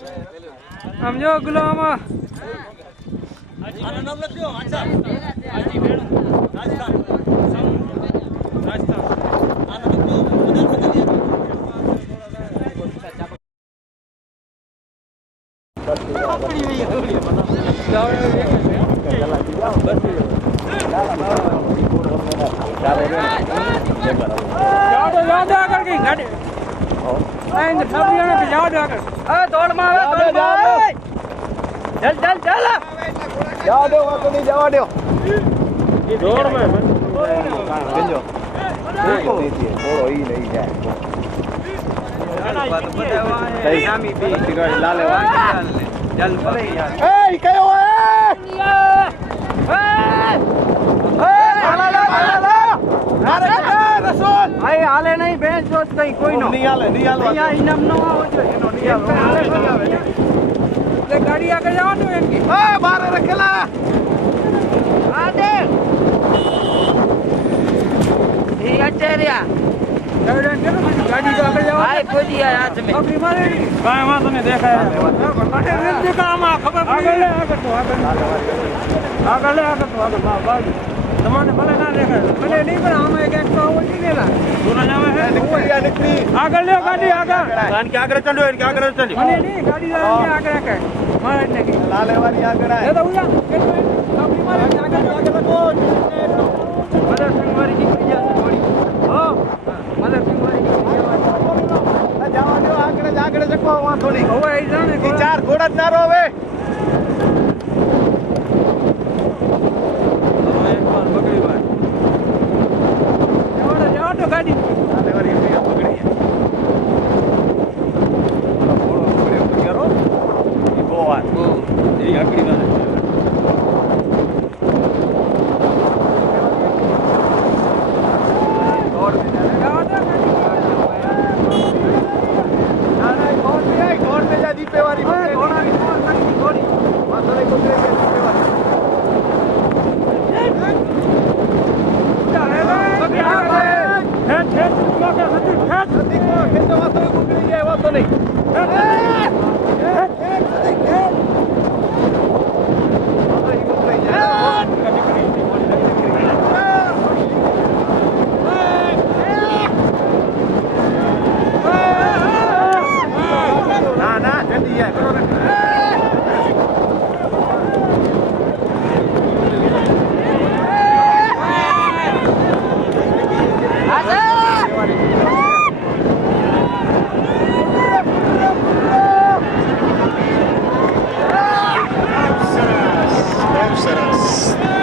સમજો ગુલામ આનું નામ લખજો આચા આજી મેળ રાજસ્થાન રાજસ્થાન આનું લખજો દોડ માં चल चल चल जाओ दो वो तो नहीं जाओ दो जोर में गंजो देखो थोड़ो ही नहीं जाए सही नामी भी गाड़ी ला ले चल भले यार ए कयो ए अरे रसूल भाई हाले नहीं बेंच सोच कहीं कोई नो नहीं हाले यहाँ इनाम नो आओ जो एनो नहीं हाले गाड़ी आगे जाओ तो इनकी बाहर रखेला आदे ये अटेरिया गाड़ी को आगे जाओ भाई खोली है हाथ में अपनी मारे काय मां तने देखा है अटे नहीं देखा आमा खबर आगे ले आगे तो आगे बाग तमाने भले ना देखा भले नहीं पर हम एक तो वो नहीं लेला दूर जावे है निकली आगे ले गाड़ी आगे कान के आगे चलो इनके आगे चलो भले नहीं गाड़ी आगे रखे मार लगी लाले वाली आगे है ये तो उया अपनी मारे आगे लगो मदर सिंह वाली निकल जा थोड़ी हो मदर सिंह वाली जाओ दो आगे जको वहां थोड़ी हो ऐसा ने की चार घोड़ा ना रोवे जाओ तो गाड़ी लाले वाली पकड़ी है घोड़ो करो ये बोवार ये आखिरी वाला दीपे वाली घोड़ा की घोड़ी माथोरे कुतरे के दीपे वाली खेचो माथोरे कुतरी है वो तो नहीं ना जल्दी है સરસ